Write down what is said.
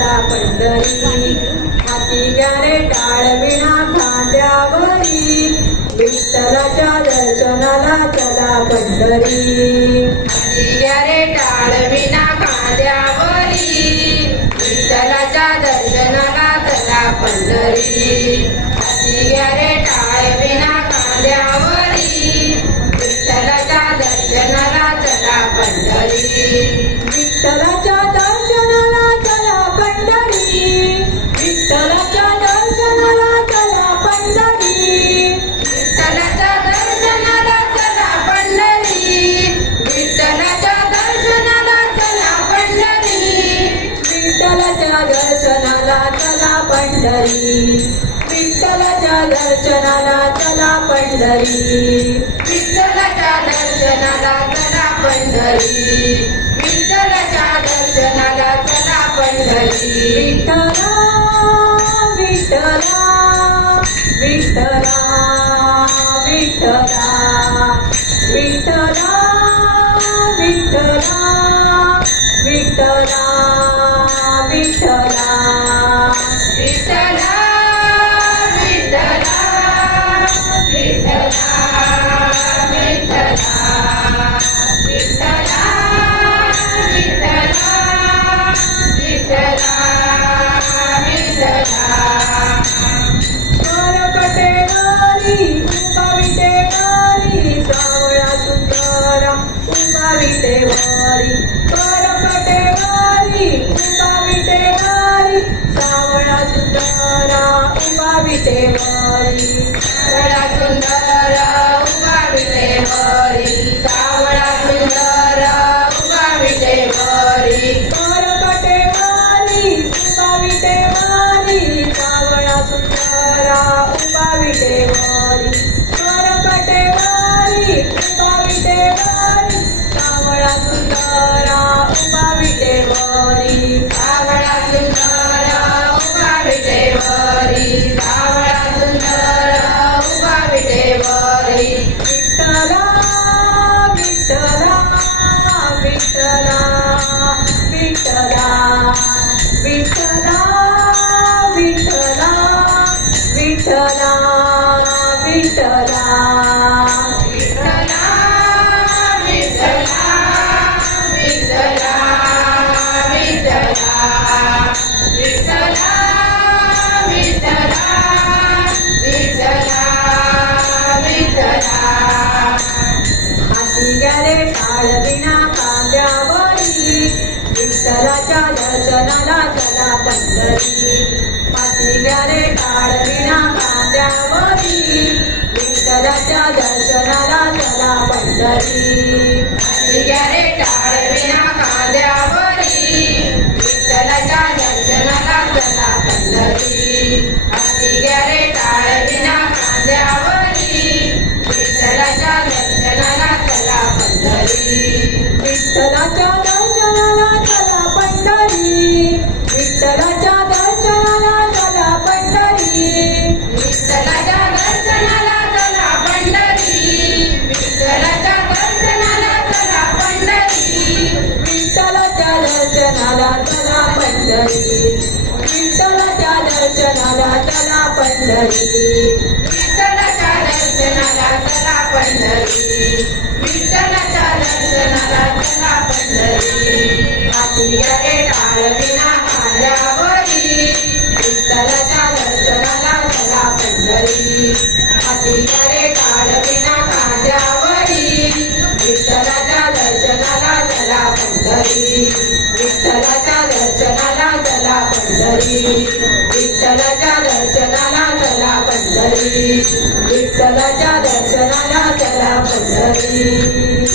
गेला पंढरी. हाती गारे टाळविणा खांद्यावरी. विठ्ठलाच्या दर्शनाला चला पंढरी. हाती गारे टाळविणा खांद्यावरी. विठ्ठलाच्या दर्शनाला चला पंढरी. हाती गारे टाळविणा खांद्यावरी. विठ्ठलाच्या दर्शनाला चला पंढरी. विठ्ठला पंढरी विठ्ठलाच्या दर्शनाला चला पंढरी विठ्ठलाच्या दर्शनाला चला पंढरी विठ्ठलाच्या दर्शनाला चला पंढरी विठ्ठला विठ्ठला विठ्ठला विठ्ठला. विठ्ठला विठ्ठला विठ्ठला विठ्ठला विठ्ठला विठ्ठला विठ्ठला विठ्ठला विठ्ठला विठ्ठला हाती गेले टाळविना कांद्यावरी विठ्ठलाच्या दर्शनाला दर्शनाला चला पंढरी. विठ्ठलाच्या दर्शनाला चला पंढरी. विठ्ठलाच्या दर्शनाला चला पंढरी. विठ्ठलाच्या दर्शनाला चला पंढरी. हाती अरे टाळ विना खांद्यावरी विठ्ठलाच्या दर्शनाला चला पंढरी. हाती अरे टाळ विना खांद्यावरी विठ्ठलाच्या दर्शनाला चला पंढरी. विठ्ठला चला पंढरी. विठ्ठलाच्या दर्शनाला चला पंढरी. विठ्ठलाच्या दर्शनाला चला पंढरी.